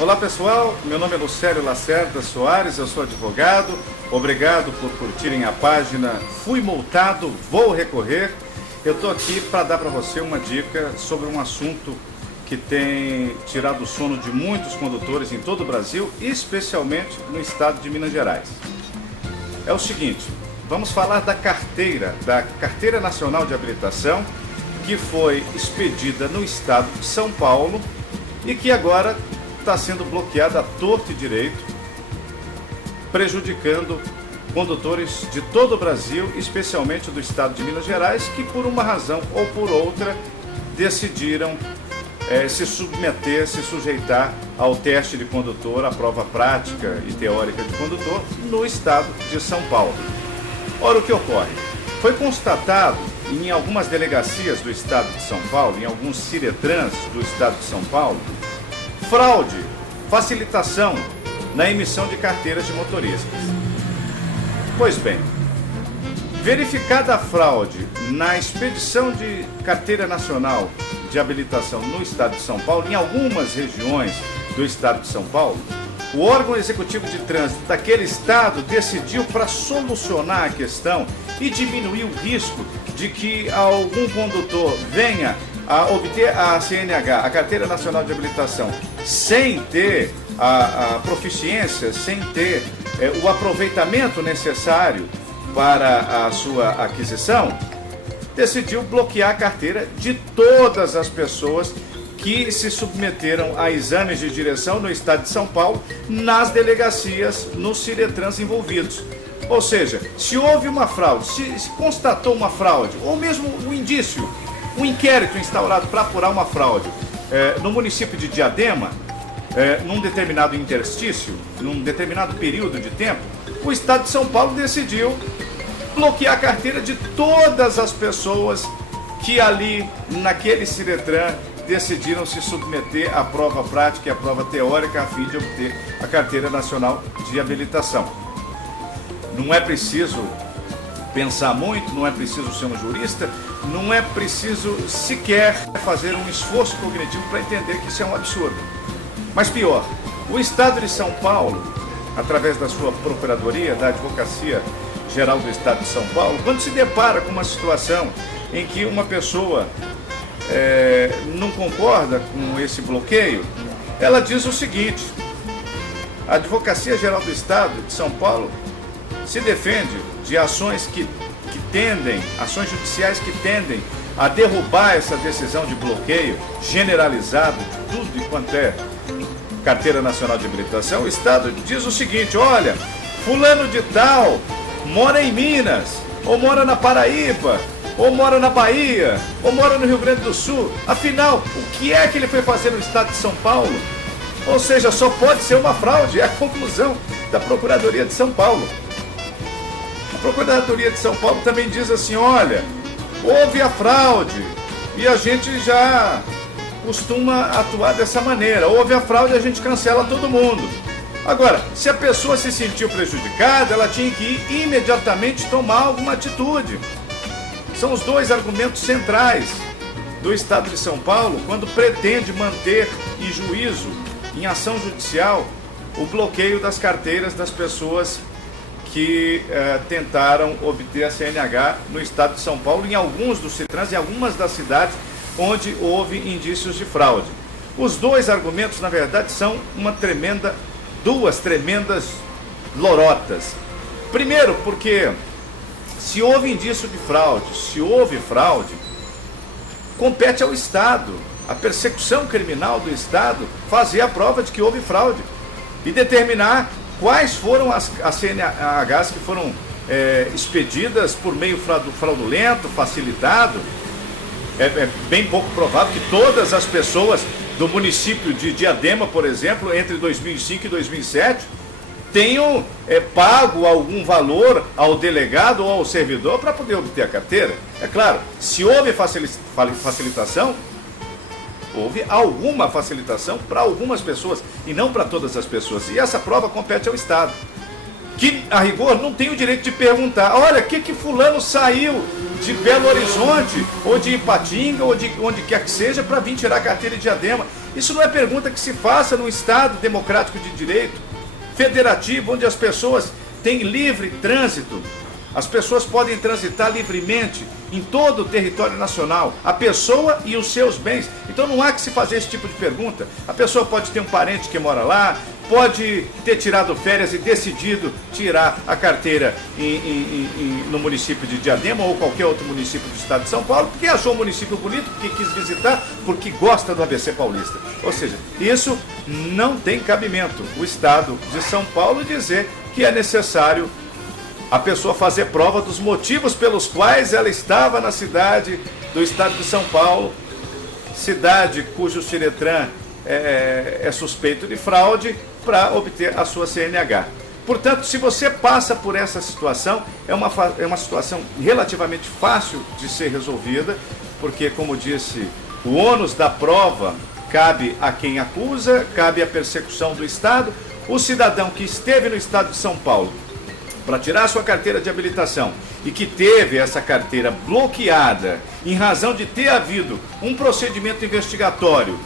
Olá pessoal, meu nome é Lucélio Lacerda Soares, eu sou advogado. Obrigado por curtirem a página Fui Multado, Vou Recorrer. Eu estou aqui para dar para você uma dica sobre um assunto que tem tirado o sono de muitos condutores em todo o Brasil, especialmente no estado de Minas Gerais. É o seguinte, vamos falar da Carteira Nacional de Habilitação, que foi expedida no estado de São Paulo e que agora está sendo bloqueada à torto e direito, prejudicando condutores de todo o Brasil, especialmente do estado de Minas Gerais, que por uma razão ou por outra decidiram se sujeitar ao teste de condutor, à prova prática e teórica de condutor no estado de São Paulo. Ora, o que ocorre? Foi constatado em algumas delegacias do estado de São Paulo, em alguns Ciretrans do estado de São Paulo, fraude, facilitação na emissão de carteiras de motoristas. Pois bem, verificada a fraude na expedição de carteira nacional de habilitação no estado de São Paulo, em algumas regiões do estado de São Paulo, o órgão executivo de trânsito daquele estado decidiu, para solucionar a questão e diminuir o risco de que algum condutor venha a obter a CNH, a Carteira Nacional de Habilitação, sem ter a proficiência, sem ter o aproveitamento necessário para a sua aquisição, decidiu bloquear a carteira de todas as pessoas que se submeteram a exames de direção no estado de São Paulo, nas delegacias, nos Ciretrans envolvidos. Ou seja, se houve uma fraude, se constatou uma fraude, ou mesmo um indício, um inquérito instaurado para apurar uma fraude no município de Diadema, num determinado interstício, num determinado período de tempo, o estado de São Paulo decidiu bloquear a carteira de todas as pessoas que ali, naquele Ciretran, decidiram se submeter à prova prática e à prova teórica a fim de obter a Carteira Nacional de Habilitação. Não é preciso pensar muito, não é preciso ser um jurista, não é preciso sequer fazer um esforço cognitivo para entender que isso é um absurdo. Mas pior, o Estado de São Paulo, através da sua Procuradoria, da Advocacia Geral do Estado de São Paulo, quando se depara com uma situação em que uma pessoa não concorda com esse bloqueio, ela diz o seguinte: a Advocacia Geral do Estado de São Paulo se defende de ações ações judiciais que tendem a derrubar essa decisão de bloqueio generalizado de tudo e quanto é Carteira Nacional de Habilitação. O Estado diz o seguinte: olha, fulano de tal mora em Minas, ou mora na Paraíba, ou mora na Bahia, ou mora no Rio Grande do Sul. Afinal, o que é que ele foi fazer no estado de São Paulo? Ou seja, só pode ser uma fraude, é a conclusão da Procuradoria de São Paulo. A Procuradoria de São Paulo também diz assim: olha, houve a fraude e a gente já costuma atuar dessa maneira. Houve a fraude, a gente cancela todo mundo. Agora, se a pessoa se sentiu prejudicada, ela tinha que ir imediatamente tomar alguma atitude. São os dois argumentos centrais do Estado de São Paulo quando pretende manter em juízo, em ação judicial, o bloqueio das carteiras das pessoas que tentaram obter a CNH no Estado de São Paulo, em alguns dos Ciretrans, em algumas das cidades onde houve indícios de fraude. Os dois argumentos, na verdade, são duas tremendas lorotas. Primeiro, porque se houve indício de fraude, se houve fraude, compete ao Estado, a persecução criminal do Estado, fazer a prova de que houve fraude e determinar quais foram as CNHs que foram expedidas por meio fraudulento, facilitado. É bem pouco provável que todas as pessoas do município de Diadema, por exemplo, entre 2005 e 2007, tenham pago algum valor ao delegado ou ao servidor para poder obter a carteira. É claro, se houve facilitação, houve alguma facilitação para algumas pessoas e não para todas as pessoas. E essa prova compete ao Estado, que, a rigor, não tem o direito de perguntar: olha, que fulano saiu de Belo Horizonte, ou de Ipatinga, ou de onde quer que seja, para vir tirar a carteira de Diadema. Isso não é pergunta que se faça num Estado democrático de direito, federativo, onde as pessoas têm livre trânsito. As pessoas podem transitar livremente em todo o território nacional, a pessoa e os seus bens. Então não há que se fazer esse tipo de pergunta. A pessoa pode ter um parente que mora lá, pode ter tirado férias e decidido tirar a carteira no município de Diadema ou qualquer outro município do estado de São Paulo, porque achou o município bonito, porque quis visitar, porque gosta do ABC paulista. Ou seja, isso não tem cabimento. O estado de São Paulo dizer que é necessário a pessoa fazer prova dos motivos pelos quais ela estava na cidade do estado de São Paulo, cidade cujo Ciretran é suspeito de fraude, para obter a sua CNH. Portanto, se você passa por essa situação, é uma situação relativamente fácil de ser resolvida, porque, como disse, o ônus da prova cabe a quem acusa, cabe à persecução do Estado. O cidadão que esteve no estado de São Paulo para tirar sua carteira de habilitação e que teve essa carteira bloqueada em razão de ter havido um procedimento investigatório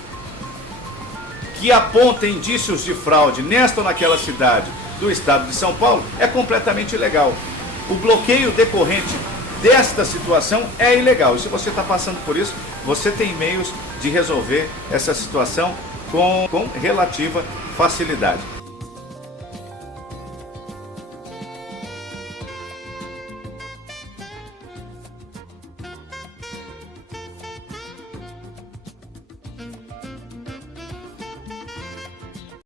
que aponta indícios de fraude nesta ou naquela cidade do estado de São Paulo, é completamente ilegal. O bloqueio decorrente desta situação é ilegal. E se você está passando por isso, você tem meios de resolver essa situação com relativa facilidade.